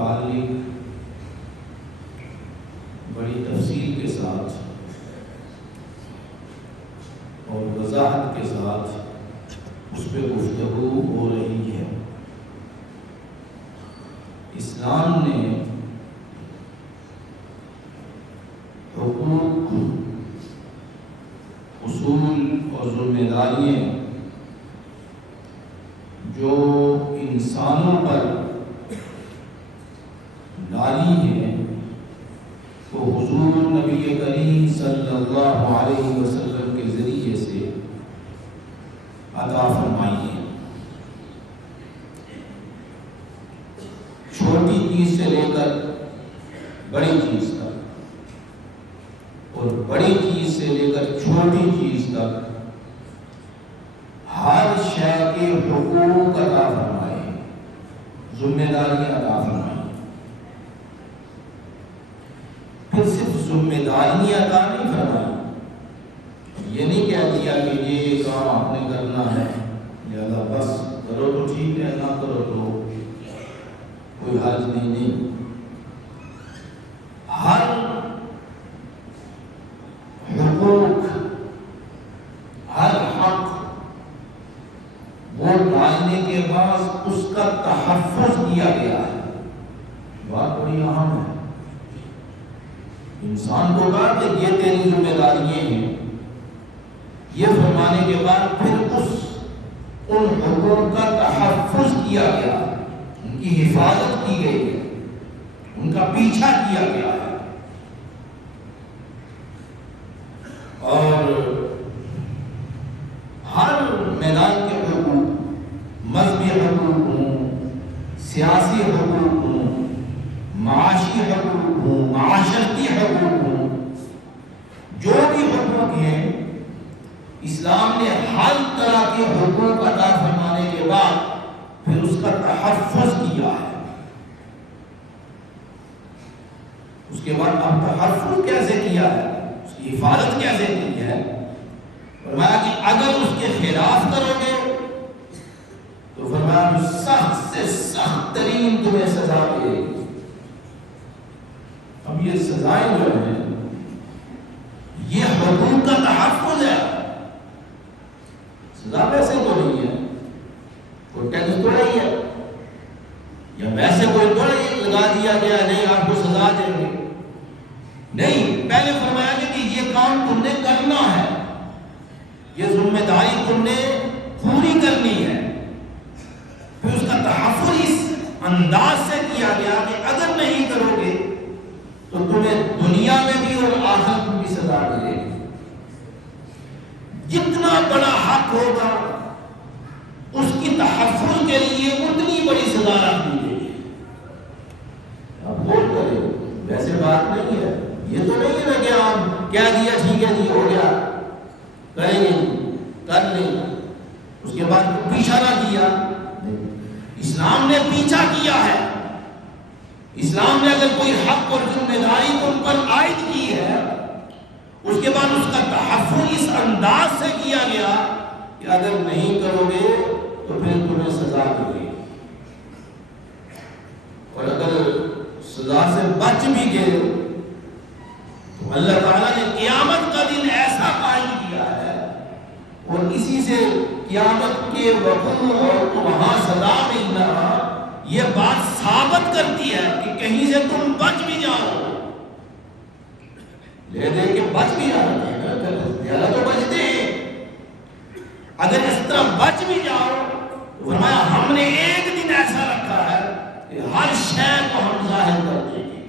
متعلق بڑی تفصیل کے ساتھ اور وضاحت کے ساتھ اس پہ گفتگو ہو رہی ہے۔ اسلام نے حقوق، اصول اور ذمہ داریاں جو انسانوں پر ڈالی ہیں وہ حضور نبی کریم صلی اللہ علیہ وسلم کے ذریعے سے عطا فرمائی ہے۔ چھوٹی چیز سے لے کر بڑی چیز تک اور بڑی چیز سے لے کر چھوٹی چیز تک ہر شے کے حقوق عطا فرمائے، ذمہ داریاں عطا فرمائے۔ پھر صرف ذمہ داریاں عطا نہیں فرمائی، یہ نہیں کہہ دیا کہ یہ کام آپ نے کرنا ہے لہذا بس کرو تو ٹھیک ہے، نہ کرو تو کوئی حرج نہیں۔ ہر حقوق، ہر حق وہ ڈالنے کے بعد اس کا تحفظ کیا گیا ہے۔ بات بڑی اہم ہے۔ انسان کو کہا کہ یہ تیری ذمہ داریاں ہیں، یہ فرمانے کے بعد پھر ان حقوق کا تحفظ کیا گیا، ان کی حفاظت کی گئی ہے، ان کا پیچھا کیا گیا ہے۔ اور ہر میدان کے حقوق، مذہبی حقوق ہوں، سیاسی حقوق ہوں، معاشی حقوق ہوں، معاشرتی حقوق ہوں، جو بھی حقوق ہیں اسلام نے ہر طرح کے حقوق عطا فرمانے کے بعد پھر اس کا تحفظ کیا ہے۔ اس کے بعد اب تحفظ کیسے کیا ہے، اس کی حفاظت کیسے کی ہے، فرمایا کہ اگر اس کے خلاف کرو گے تو فرمایا سخت سے سخت ترین تمہیں سزا ملے گی۔ اب یہ سزائیں جو ہیں یہ حقوق کا تحفظ ہے، سزا ویسے تو نہیں ہے، کوئی ٹیکس تو نہیں ہے، یا ویسے کوئی تو نہیں لگا دیا گیا نہیں آپ کو سزا دیں گے، نہیں۔ پہلے فرمایا کہ یہ کام تم نے کرنا ہے، یہ ذمہ داری تم نے پوری کرنی ہے۔ پھر اس کا تحفظ اس انداز سے کیا گیا کہ اگر نہیں کرو گے تو تمہیں دنیا میں بھی اور آخرت میں بھی سزا ملے گی۔ جتنا بڑا حق ہوگا اس کی تحفظ کے لیے اتنی بڑی سزا رکھ دی گئی ہے۔ اب غور کریں، ویسے بات نہیں ہے، یہ تو نہیں ہے کہ آپ کہہ دیا ٹھیک ہے جی ہو گیا، کریں گے کر لیں، اس کے بعد پیچھا نہ کیا۔ اسلام نے پیچھا کیا ہے۔ اسلام نے اگر کوئی حق اور ذمہ داری تم پر عائد کی ہے اس کے بعد اس کا تحفظ اس انداز سے کیا گیا کہ اگر نہیں کرو گے تو پھر تمہیں سزا ملے گی، اور اگر سزا سے بچ بھی گئے تو اللہ تعالیٰ نے قیامت کا دن ایسا قائم کیا ہے اور اسی سے قیامت کے وقوع اور وہاں سزا ملنا یہ بات ثابت کرتی ہے کہ کہیں سے تم بچ بھی جاؤ، لے دے کے بچ بھی جاتے ہیں تو بچتے ہیں، اگر اس طرح بچ بھی جاؤ تو فرمایا ہم نے ایک دن ایسا رکھا ہے کہ ہر شے کو ہم ظاہر کر دیں گے،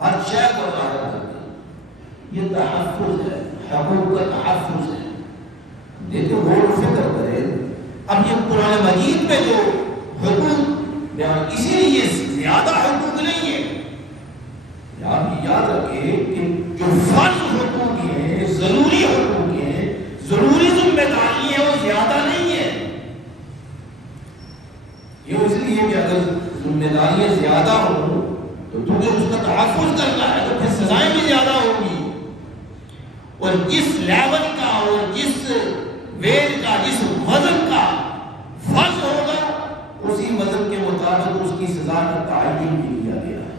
ہر شے کو ظاہر کر دیں گے۔ یہ تحفظ ہے، حقوق کا تحفظ ہے۔ دیکھیں غور و فکر کریں، اب یہ قرآن مجید میں جو حقوق بیان، اسی لیے زیادہ حقوق نہیں ہے۔ آپ یاد رکھیں کہ جو فرض حقوق ہیں، ضروری حقوق ہیں، ضروری ذمہ داری ہیں، وہ زیادہ نہیں ہے۔ یہ اس لیے کہ اگر ذمہ داریاں زیادہ ہوں تو تمہیں اس کا تحفظ کرنا ہے تو پھر سزائیں بھی زیادہ ہوگی، اور جس لیول کا اور جس ویٹ کا، جس وزن کا فرض ہوگا اسی وزن کے مطابق اس کی سزا کا تعین بھی کیا گیا ہے،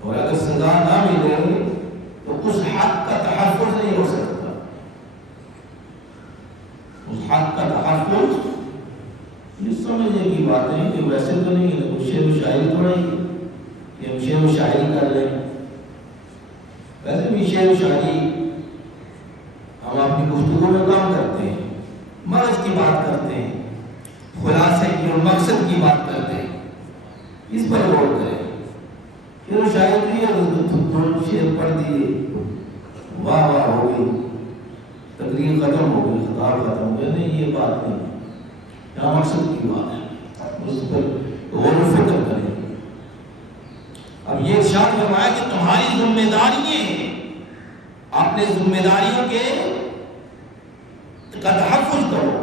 اور اگر سزا نہ ملے تو اس حق کا تحفظ نہیں ہو سکتا۔ اس حق کا تحفظ یہ سمجھنے کی بات ہے کہ ویسے تو نہیں ہے، کچھ شعر و شاعری تھوڑا ہی کہ ہم شعر و شاعری کر لیں، ویسے بھی شعر و شاعری ہم اپنی گفتگو میں کام کرتے ہیں، مرض کی بات کرتے ہیں، خلاصے کی اور مقصد کی بات کرتے ہیں، اس پر غور کریں۔ شعر و شاعری شعر پڑھ دیے، واہ واہ ہو گئی، تقریر ختم ہو گئی، خطاب ختم ہو گیا، نہیں یہ بات نہیں، یہاں مقصد کی بات ہے، اس پر غور و فکر کریں۔ اب یہ ارشاد فرمایا کہ تمہاری ذمہ داریاں ہیں، اپنے ذمہ داریوں کے کا تحفظ کرو۔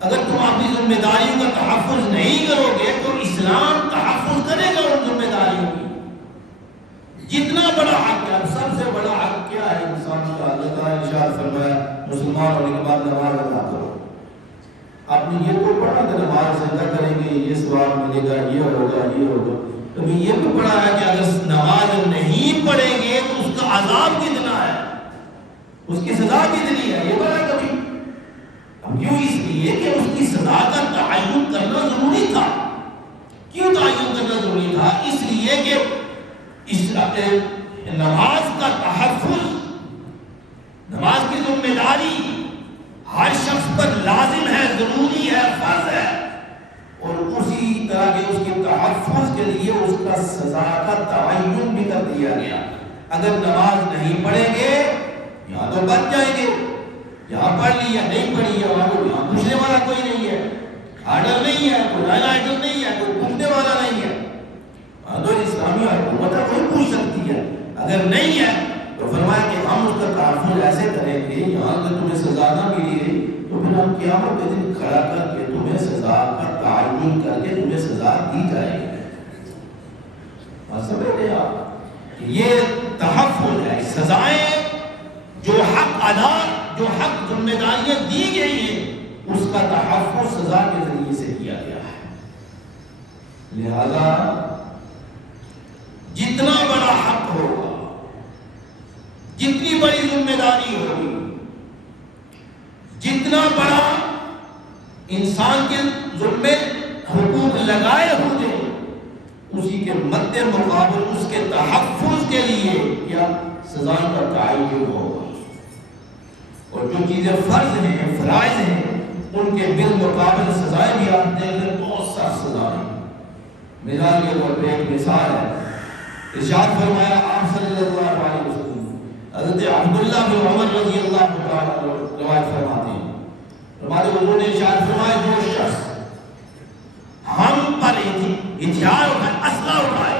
اگر تم اپنی ذمہ داریوں کا تحفظ نہیں کرو گے تو اسلام تحفظ کرے گا ان ذمہ داریوں کی۔ جتنا بڑا حق ہے، سب سے بڑا حق کیا ہے انسان کا؟ اللہ تعالیٰ نے ارشاد فرمایا مسلمان ہونے کے بعد نماز ادا کرو۔ آپ نے یہ تو پڑھا کہ نماز ادا کریں گے یہ ثواب ملے گا، یہ ہوگا یہ ہوگا، کبھی یہ تو پڑھا ہے کہ اگر نماز نہیں پڑھیں گے تو اس کا عذاب کتنا ہے، اس کی سزا کتنی ہے، یہ پڑھا کبھی؟ کیوں؟ اس لیے کہ اس کی سزا کا تعین کرنا ضروری تھا۔ کیوں تعین کرنا ضروری تھا؟ اس لیے کہ اس نماز کا تحفظ، نماز کی ذمہ داری ہر شخص پر لازم ہے، ضروری ہے، فرض ہے، اور اسی طرح کے اس کے تحفظ کے لیے اس کا سزا کا تعین بھی کر دیا گیا۔ اگر نماز نہیں پڑھیں گے یہاں تو بچ جائیں گے، یہاں پڑھ لی یا نہیں پڑھی ہے، وہاں پوچھنے والا کوئی نہیں ہے، آرڈر نہیں ہے، کوئی آرڈر نہیں ہے، کوئی پوچھنے والا نہیں ہے، ہاں تو اسلامی حکومت ہے، کوئی پوچھ سکتی ہے۔ اگر نہیں ہے تو فرمایا کہ ہم اس کا تحفظ ایسے کریں گے، یہاں اگر تمہیں سزا نہ ملی تو پھر ہم قیامت کے دن کھڑا کر کے تمہیں سزا کا تعین کر کے تمہیں سزا دی جائے گی۔ سمجھ رہے آپ؟ یہ تحفظ ہے، سزائیں جو حق ادا، جو حق ذمہ داریاں دی گئی ہیں اس کا تحفظ سزا کے ذریعے سے کیا گیا ہے۔ لہذا جتنا بڑا حق ہوگا، جتنی بڑی ذمہ داری ہوگی، جتنا بڑا انسان کے ذمے حقوق لگائے ہوں گے، اسی کے مد مقابل اس کے تحفظ کے لیے کیا سزا کا تعین ہوگا، اور جو چیزیں فرض ہیں، فرائض ہیں، ان کے بالمقابل سزائیں بھی آپ دیکھ لیں، بہت سا سزائیں۔ مثال کے طور پہ ایک مثال ہے، ارشاد فرمایا آپ صلی اللہ علیہ وسلم، حضرت عبداللہ بن عمر رضی اللہ تعالیٰ روایت فرماتے ہیں، ہمارے حضور نے ارشاد فرمایا جو شخص ہم پر ہتھیار اٹھائے، اسلحہ اٹھائے،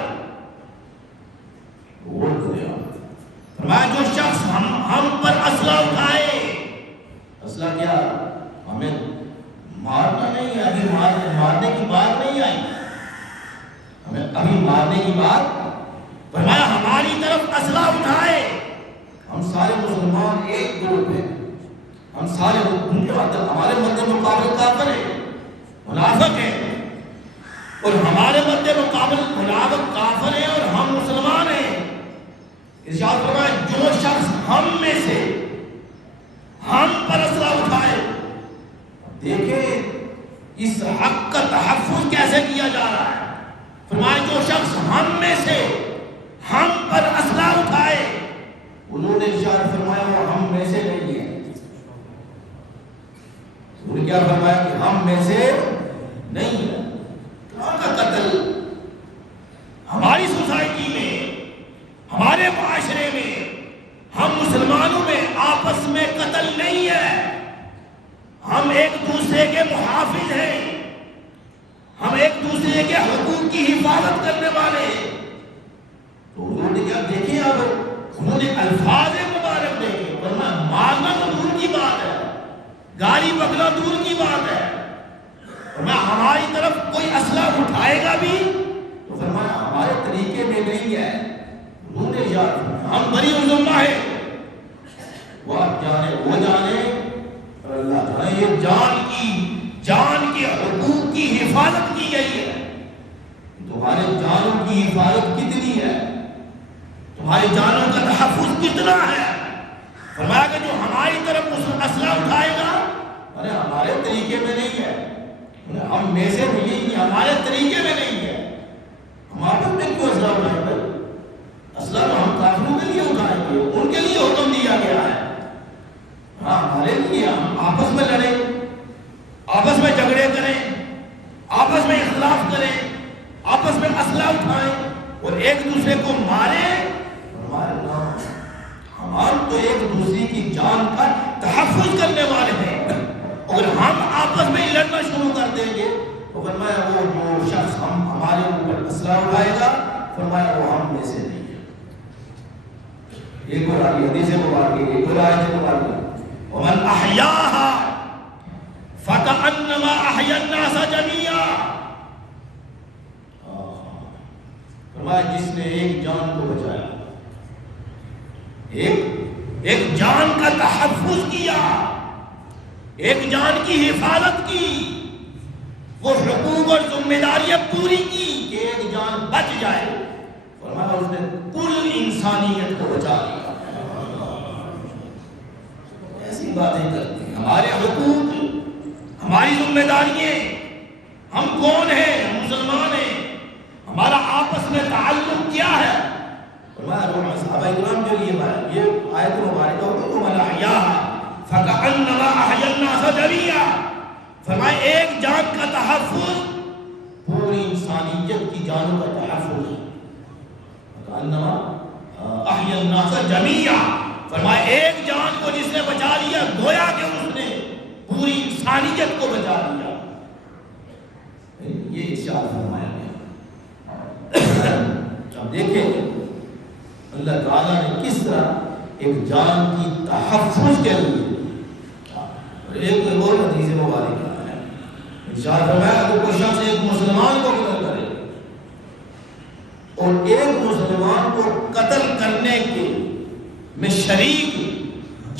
فرمایا جو شخص ہم پر اسلحہ اٹھائے، اسلحہ کیا؟ ہمیں مارنا نہیں ہے، ابھی مارنے کی بات نہیں آئی، ہمیں ابھی مارنے کی بات، فرمایا ہماری طرف اسلحہ اٹھائے، ہم سارے مسلمان ایک گروپ ہیں، ہم سارے ہمارے مد مقابل کافر ہیں، منافق ہیں، اور ہمارے مد مقابل منافق کافر ہیں اور ہم مسلمان ہیں۔ ارشاد فرمایا جو شخص ہم میں سے ہم پر اسلحہ اٹھائے، دیکھیں اس حق کا تحفظ کیسے کیا جا رہا ہے۔ فرمایا جو شخص ہم میں سے ہم پر اسلحہ اٹھائے، انہوں نے ارشاد فرمایا وہ ہم میں سے نہیں ہے، انہوں نے کیا فرمایا کہ ہم میں سے نہیں ہے۔ کہاں کا قتل؟ ہماری سوسائٹی میں، ہمارے معاشرے میں، ہم مسلمانوں میں آپس میں قتل نہیں ہے، ہم ایک دوسرے کے محافظ ہیں، ہم ایک دوسرے کے حقوق کی حفاظت کرنے والے ہیں۔ تو انہوں نے کیا دیکھیں، اب انہوں نے الفاظ مبارک دیکھے، ورنہ مارنا تو دور کی بات ہے، گالی بکنا دور کی بات ہے، ورنہ ہماری طرف کوئی اسلحہ اٹھائے گا بھی تو فرمایا ہمارے طریقے میں نہیں ہے، انہوں نے یاد ہم بری ذمہ ہے، وہ آپ جانے وہ جانے اور اللہ جانے، یہ جان کے حقوق کی کی گئی ہے، تمہارے جانوں کی حفاظت کتنی ہے، تمہاری جانوں کا تحفظ کتنا ہے۔ فرمایا کہ جو ہماری طرف اسلحہ اٹھائے گا، ارے ہمارے طریقے میں نہیں ہے، ہم میں سے نہیں، ہمارے طریقے میں نہیں ہے، ہم آپس میں کیوں اسلحہ اٹھائیں گے؟ اسلحہ تو ہم کافروں کے لیے اٹھائیں گے، ان کے لیے حکم دیا گیا ہے، ہاں ہمارے لیے ہم آپس میں لڑیں، آپس میں جھگڑے کریں، آپس میں اختلاف کریں، آپس میں اسلحہ اٹھائیں اور ایک دوسرے کو ماریں، ہم تو ایک دوسرے کی جان کا تحفظ کرنے والے ہیں۔ اگر ہم آپس میں لڑنا شروع کر دیں گے تو فرمایا وہ جو شخص ہمارے اوپر اسلحہ اٹھائے گا، فرمایا وہ ہم میں سے نہیں ہے۔ ایک اور آگے حدیث مبارک، ایک اور آیت مبارک، ومن احیاها فکأنما احیا الناس جميعا، فرمایا جس نے ایک جان کو بچایا، ایک جان کا تحفظ کیا، ایک جان کی حفاظت کی، وہ حقوق اور ذمہ داریاں پوری کی کہ ایک جان بچ جائے، فرمایا اس نے کل انسانیت کو بچا لیا۔ ایسی باتیں کرتے ہیں، ہمارے حقوق، ہماری ذمہ داریاں، ہم کون ہیں، ہم مسلمان ہیں، ہمارا آپس میں تعلق کیا ہے۔ فرمایا صحابہ کرام جو یہ آیت مبارکہ کو ومن احیاها فکأنما احیا الناس جميعا، فرمایا ایک جان کا تحفظ پوری انسانیت کی جانوں کا تحفظ ہے، فکأنما احیا الناس جميعا، فرمایا ایک جان کو جس نے بچا لیا گویا کہ اس نے پوری انسانیت کو بچا لیا۔ یہ ارشاد فرمایا گیا۔ اب دیکھیں اللہ تعالیٰ نے کس طرح ایک جان کی تحفظ کے لیے، اور ایک اور حدیث مبارک ہے، ارشاد فرمایا کہ کوئی شخص ایک مسلمان کو قتل کرے اور ایک مسلمان کو قتل کرنے کے میں شریک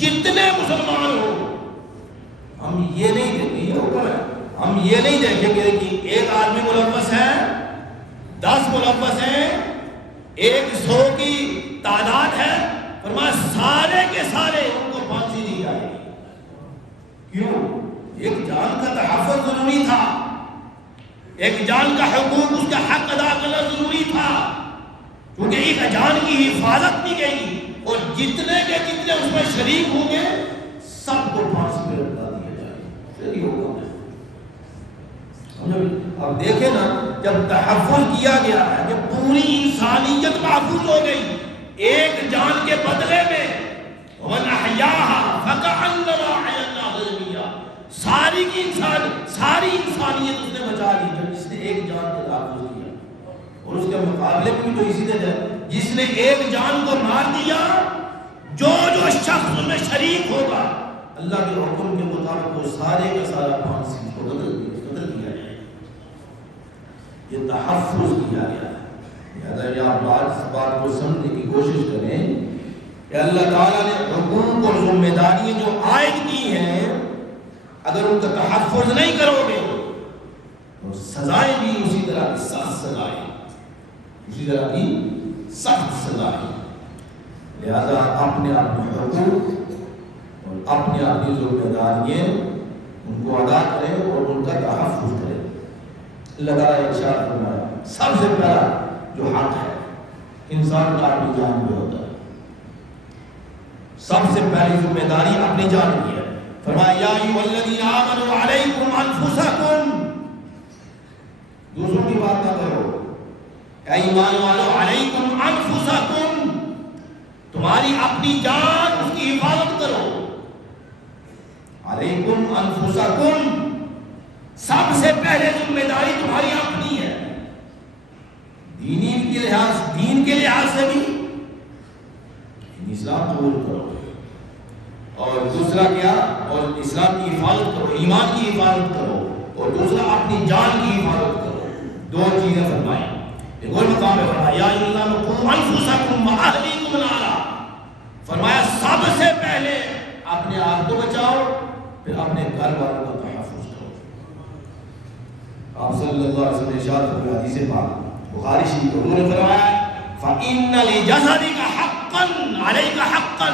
جتنے مسلمان ہو، ہم یہ نہیں دیکھیں، یہ حکم ہے، ہم یہ نہیں دیکھیں گے کہ ایک آدمی ملوث ہے، 10 ملوث ہیں، 100 کی تعداد ہے، فرمایا سارے کے سارے ان کو پھانسی دی جائے گی۔ کیوں؟ ایک جان کا تحفظ ضروری تھا، ایک جان کا حقوق، اس کا حق ادا کرنا ضروری تھا، کیونکہ ایک جان کی حفاظت کی گئی اور جتنے کے جتنے اس میں شریک ہوں گے سب کو پھانسی پہ لٹکا دیا جائے گا۔ حکم ہے۔ اب دیکھیں نا، جب تحفظ کیا گیا ہے کہ پوری انسانیت محفوظ ہو گئی ایک جان کے بدلے میں، ومن احیاها فکأنما احیا الناس جميعا، ساری انسانیت اس نے بچا لی جب جس نے ایک جان کا تحفظ کیا، اور اس کے مقابلے میں تو اسی نے جس نے ایک جان کو مار دیا، جو شخص میں شریک ہوگا اللہ کے حکم کے مطابق وہ سارے کا سارا پھانسی کو قتل کیا جائے، یہ تحفظ کیا گیا ہے۔ لہذا یہ آپ بات کو سمجھنے کی کوشش کریں کہ اللہ تعالیٰ نے حقوق اور ذمہ داریاں جو عائد کی ہیں، اگر ان کا تحفظ نہیں کرو گے تو سزائیں بھی اسی طرح کی سخت سزائیں، اسی طرح کی سخت سزائیں۔ لہذا اپنے حقوق اور اپنی ذمہ داریاں ان کو ادا کریں اور ان کا تحفظ کریں۔ اللہ تعالیٰ ارشاد فرمایا سب سے پہلا جو حق ہے انسان کا اپنی جان میں ہوتا ہے، سب سے پہلی ذمہ داری اپنی جان کی ہے۔ فرمایا یا ایھا الذین آمنوا علیکم انفسکم، دوسروں کی بات نہ کرو، اے ایمان والو علیکم انفسکم، تمہاری اپنی جان اس کی حفاظت کرو، علیکم انفسکم، سب سے پہلے ذمہ داری تمہاری اپنی ہے، دین کے لحاظ سے بھی اسلام قبول کرو، اور دوسرا کیا، اور اسلام کی حفاظت کرو، ایمان کی حفاظت کرو، اور دوسرا اپنی جان کی حفاظت کرو۔ دو چیزیں فرمائیں۔ ایک اور مقام میں فرمایا یا ایھا الذین قوا انفسکم واہلیکم نارا، فرمایا سب سے پہلے اپنے آپ کو بچاؤ، پھر اپنے گھر والوں کا تحفظ کرو۔ آپ صلی اللہ علیہ وسلم ارشاد فرمایا حدیث پاک بخاری شریف میں، انہوں نے فرمایا فَإِنَّ لِجَسَدِكَ حَقًّا عَلَيْكَ حَقًّا،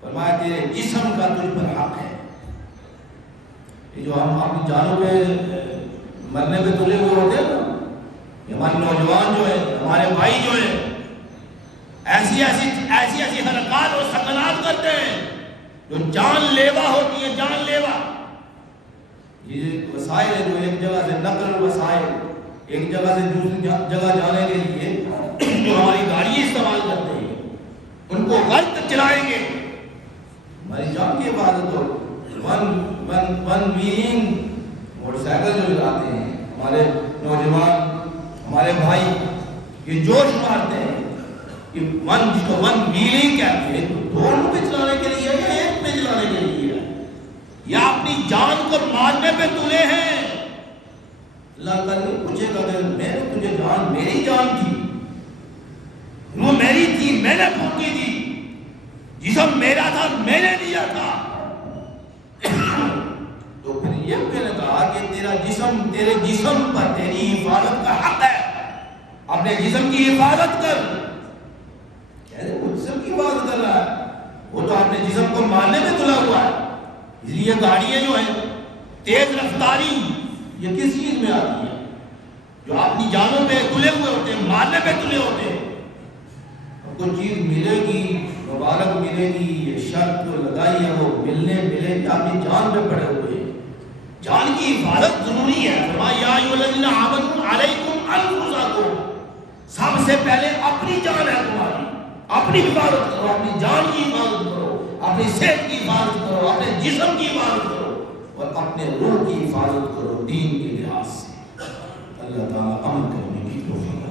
فرمایا تیرے جسم کا تجھ پر حق ہے. یہ جو ہم اپنی جانوں پہ مرنے پہ تلے ہوئے ہوتے ہیں نا، ہمارے نوجوان جو ہے، ہمارے بھائی جو ہے، ایسی حرکات اور سکنات کرتے ہیں جو جان لیوا ہوتی ہے، جان لیوا. یہ وسائل ہے جو ایک جگہ سے نقل وسائل، ایک جگہ سے دوسری جگہ جانے کے لیے جو ہماری گاڑی استعمال کرتے ہیں، ان کو غلط چلائیں گے. ہماری جان کی حفاظت ہو. ون ویلنگ موٹر سائیکل جو چلاتے ہیں ہمارے نوجوان، ہمارے بھائی، یہ جوش مارتے ہیں کہ جس کو ون ویلنگ کہتے ہیں، تو دونوں پہ چلانے کے لیے یا ایک پہ چلانے کے لیے یا اپنی جان کو مارنے پہ تلے ہیں. اللہ تعالیٰ پوچھے گا کہ میں نے تجھے جان، میری جان تھی، وہ میری تھی، میں نے پھونکی تھی، جسم میرا تھا، میں نے دیا تھا. تو پھر یہ میں نے کہا کہ تیرے جسم پر تیری حفاظت کا حق ہے. اپنے جسم کی حفاظت کر. وہ جسم کی حفاظت کر رہا ہے، وہ تو اپنے جسم کو مارنے میں تلا ہوا ہے. اس لیے گاڑیاں جو ہیں تیز رفتاری یہ کس چیز میں آتی ہے؟ جو اپنی جانوں پہ تلے ہوئے ہوتے ہیں، مارنے پہ تلے ہوتے ہیں. کوئی چیز ملے گی، مبارک ملے گی، یہ شرط جو لگائی ہے وہ ملے گی، اپنی جان پہ پڑے ہوئے ہیں. جان کی حفاظت ضروری ہے. فرمایا یا ایھا الذین آمنوا علیکم انفسکم، سب سے پہلے اپنی جان ہے تمہاری، اپنی حفاظت کرو، اپنی جان کی حفاظت کرو، اپنی صحت کی حفاظت کرو، اپنے جسم کی حفاظت کرو اور اپنے روح کی حفاظت کرو دین کے لحاظ سے. اللہ تعالیٰ عمل کرنے کی توفیق